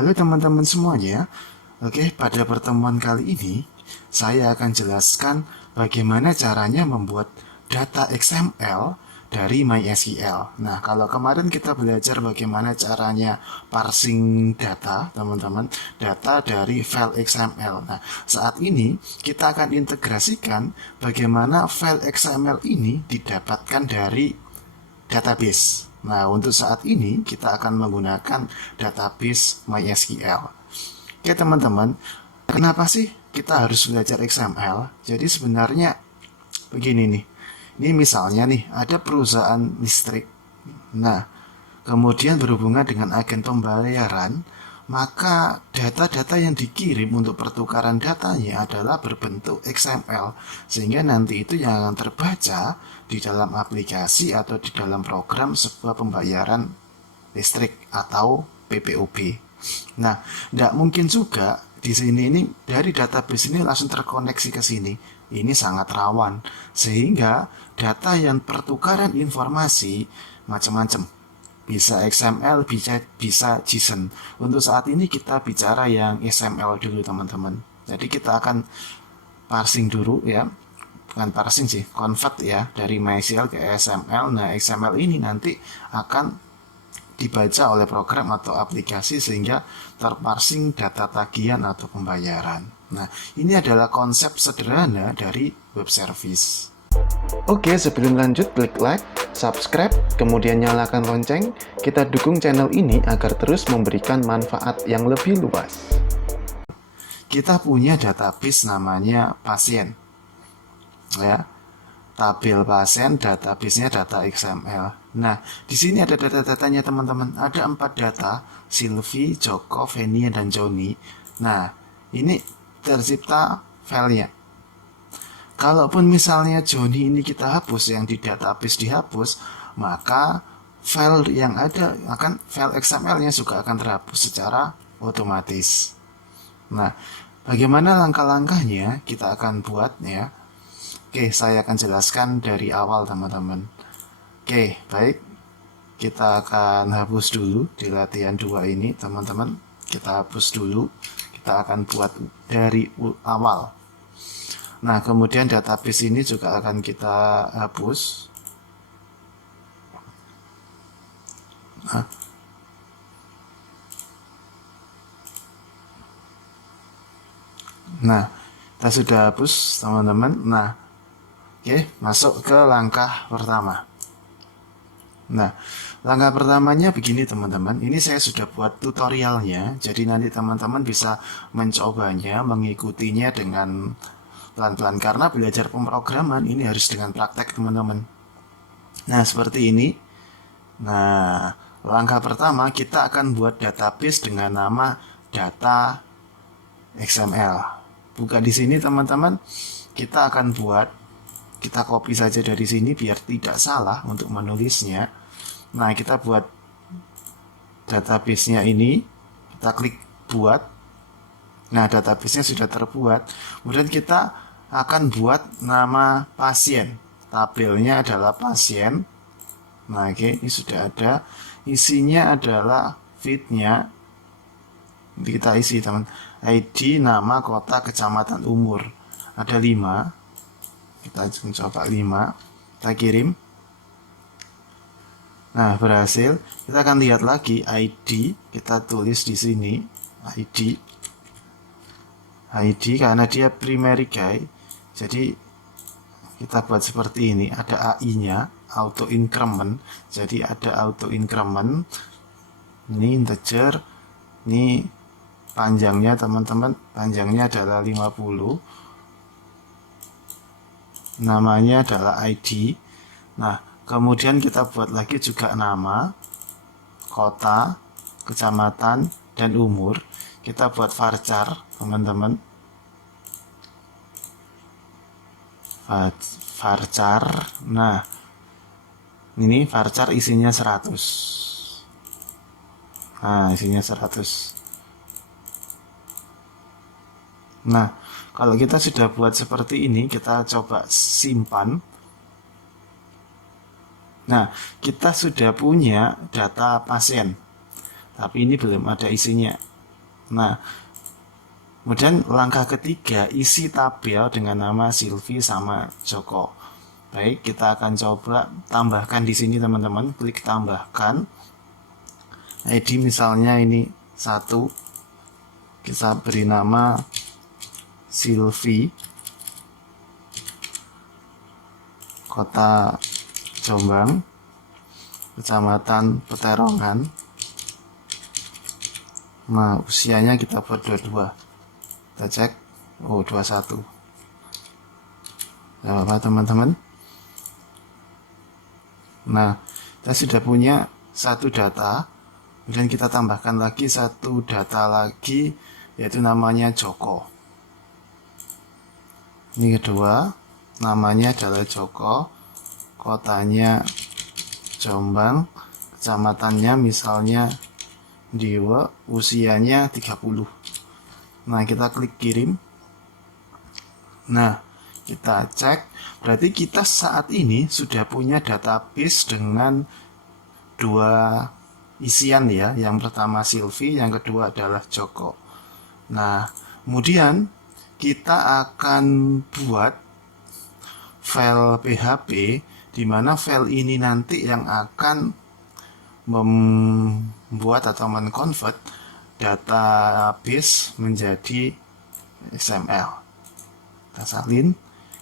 Halo teman-teman semuanya. Oke, pada pertemuan kali ini saya akan jelaskan bagaimana caranya membuat data XML dari MySQL. Nah, kalau kemarin kita belajar bagaimana caranya parsing data, teman-teman, data dari file XML. Nah, saat ini kita akan integrasikan bagaimana file XML ini didapatkan dari database. Nah, untuk saat ini kita akan menggunakan database MySQL. Oke, teman-teman, kenapa sih kita harus belajar XML? Jadi sebenarnya begini nih. Ini misalnya nih, ada perusahaan listrik. Nah, kemudian berhubungan dengan agen pembayaran, maka data-data yang dikirim untuk pertukaran datanya adalah berbentuk XML, sehingga nanti itu yang akan terbaca di dalam aplikasi atau di dalam program sebuah pembayaran listrik atau PPOB. Nah, tidak mungkin juga di sini ini dari database ini langsung terkoneksi ke sini. Ini sangat rawan, sehingga data yang pertukaran informasi macam-macam, bisa XML, bisa JSON. Untuk saat ini kita bicara yang XML dulu, teman-teman. Jadi kita akan parsing dulu ya, bukan parsing sih, convert ya, dari MySQL ke XML. Nah, XML ini nanti akan dibaca oleh program atau aplikasi sehingga terparsing data tagihan atau pembayaran. Nah, ini adalah konsep sederhana dari web service. Oke, sebelum lanjut, klik like, subscribe, kemudian nyalakan lonceng. Kita dukung channel ini agar terus memberikan manfaat yang lebih luas. Kita punya database namanya pasien. Ya, tabel pasien, database-nya data XML. Nah, di sini ada data-datanya teman-teman. Ada 4 data, Sylvie, Joko, Fenia, dan Joni. Nah, ini tercipta filenya. Kalaupun misalnya Joni ini kita hapus, yang di database dihapus, maka file yang ada akan file XML-nya juga akan terhapus secara otomatis. Nah, bagaimana langkah-langkahnya kita akan buat ya. Oke, saya akan jelaskan dari awal teman-teman. Oke, baik. Kita akan hapus dulu di latihan 2 ini teman-teman. Kita hapus dulu. Kita akan buat dari awal. Nah, kemudian database ini juga akan kita hapus. Nah, kita sudah hapus teman-teman. Nah, oke, masuk ke langkah pertama. Nah, langkah pertamanya begini teman-teman. Ini saya sudah buat tutorialnya. Jadi nanti teman-teman bisa mencobanya, mengikutinya dengan pelan-pelan. Karena belajar pemrograman ini harus dengan praktek teman-teman. Nah, seperti ini. Nah, langkah pertama kita akan buat database dengan nama data XML. Buka di sini teman-teman. Kita akan buat, kita copy saja dari sini biar tidak salah untuk menulisnya. Nah, kita buat database-nya ini. Kita klik buat. Nah, database-nya sudah terbuat. Kemudian kita akan buat nama pasien. Tabelnya adalah pasien. Nah, oke, ini sudah ada. Isinya adalah feed-nya. Nanti kita isi teman. ID, nama, kota, kecamatan, umur. Ada 5. Kita coba 5. Kita kirim. Nah, berhasil. Kita akan lihat lagi ID. Kita tulis di sini ID. ID karena dia primary key. Jadi kita buat seperti ini. Ada AI-nya, auto increment. Jadi ada auto increment. Ini integer. Ini panjangnya teman-teman, panjangnya adalah 50. Namanya adalah ID. Nah, kemudian kita buat lagi juga nama, kota, kecamatan, dan umur. Kita buat varchar, teman-teman. Varchar. Nah, ini varchar isinya 100. Nah, isinya 100. Nah, kalau kita sudah buat seperti ini, kita coba simpan. Nah, kita sudah punya data pasien, tapi ini belum ada isinya. Nah, kemudian langkah ketiga, isi tabel dengan nama Silvi sama Joko. Baik, kita akan coba tambahkan di sini teman-teman. Klik tambahkan. ID misalnya ini 1. Kita beri nama Silvi. Kota Jombang. Kecamatan Peterongan. Nah, usianya kita buat 22. Kita cek. Oh, 21. Gak apa-apa teman-teman. Nah, kita sudah punya satu data. Kemudian kita tambahkan lagi satu data lagi, yaitu namanya Joko. Ini kedua, namanya adalah Joko, kotanya Jombang, kecamatannya misalnya Dewa, usianya 30. Nah, kita klik kirim. Nah, kita cek, berarti kita saat ini sudah punya database dengan 2 isian ya. Yang pertama Silvi, yang kedua adalah Joko. Nah, kemudian kita akan buat file PHP di mana file ini nanti yang akan membuat atau menconvert database menjadi XML. Kita salin,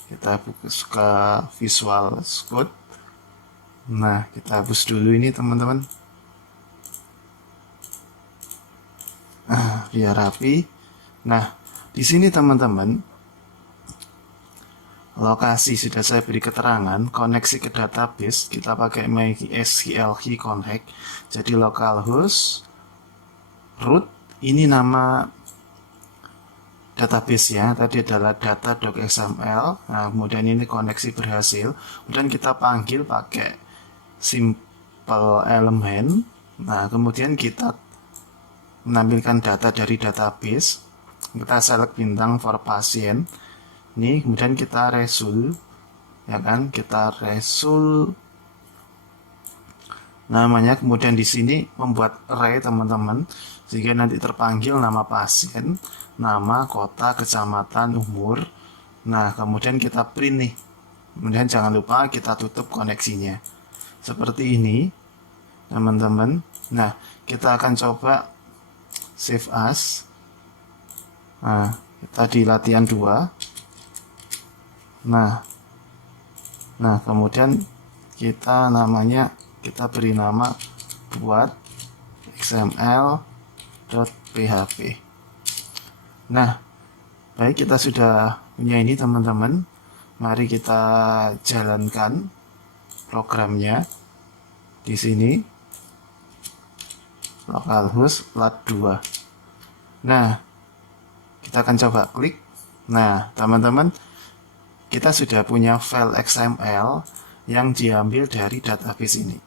kita buka Visual Code. Nah, kita hapus dulu ini teman-teman. Biar rapi. Nah, di sini teman-teman, lokasi sudah saya beri keterangan, koneksi ke database kita pakai MySQL Key Connect. Jadi localhost root, ini nama database ya, tadi adalah data.xml. Nah, kemudian ini koneksi berhasil. Kemudian kita panggil pakai simple element. Nah, kemudian kita menampilkan data dari database. Kita select bintang for patient. Ini kemudian kita result, ya kan? Kita result namanya. Kemudian di sini membuat array teman-teman, sehingga nanti terpanggil nama pasien, nama, kota, kecamatan, umur. Nah, kemudian kita print nih. Kemudian jangan lupa kita tutup koneksinya. Seperti ini, teman-teman. Nah, kita akan coba save as. Nah, kita di latihan 2. Nah, kemudian kita beri nama buat xml.php. Nah, baik, kita sudah punya ini teman-teman. Mari kita jalankan programnya di sini. Localhost plat 2. Nah, kita akan coba klik. Nah, teman-teman, kita sudah punya file XML yang diambil dari database ini.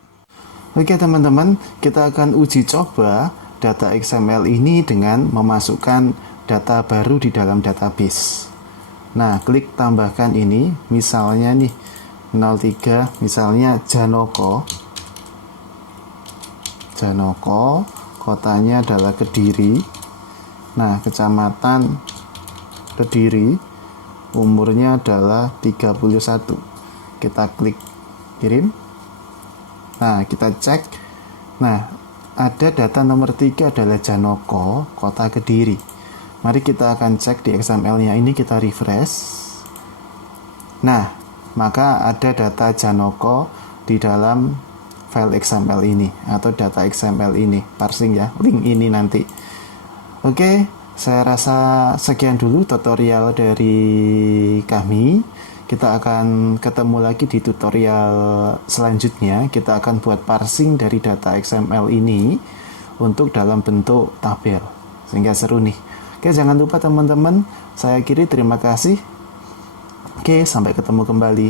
Oke teman-teman, kita akan uji coba data XML ini dengan memasukkan data baru di dalam database. Nah, klik tambahkan ini, misalnya nih 03, misalnya Janoko, kotanya adalah Kediri. Nah, kecamatan Kediri, umurnya adalah 31. Kita klik kirim. Nah, kita cek. Nah, ada data nomor 3 adalah Janoko, kota Kediri. Mari kita akan cek di XML-nya ini, kita refresh. Nah, maka ada data Janoko di dalam file XML ini atau data XML ini, parsing ya, link ini nanti. Oke, saya rasa sekian dulu tutorial dari kami. Kita akan ketemu lagi di tutorial selanjutnya. Kita akan buat parsing dari data XML ini untuk dalam bentuk tabel, sehingga seru nih. Oke, jangan lupa teman-teman, saya akhiri, terima kasih. Oke, sampai ketemu kembali.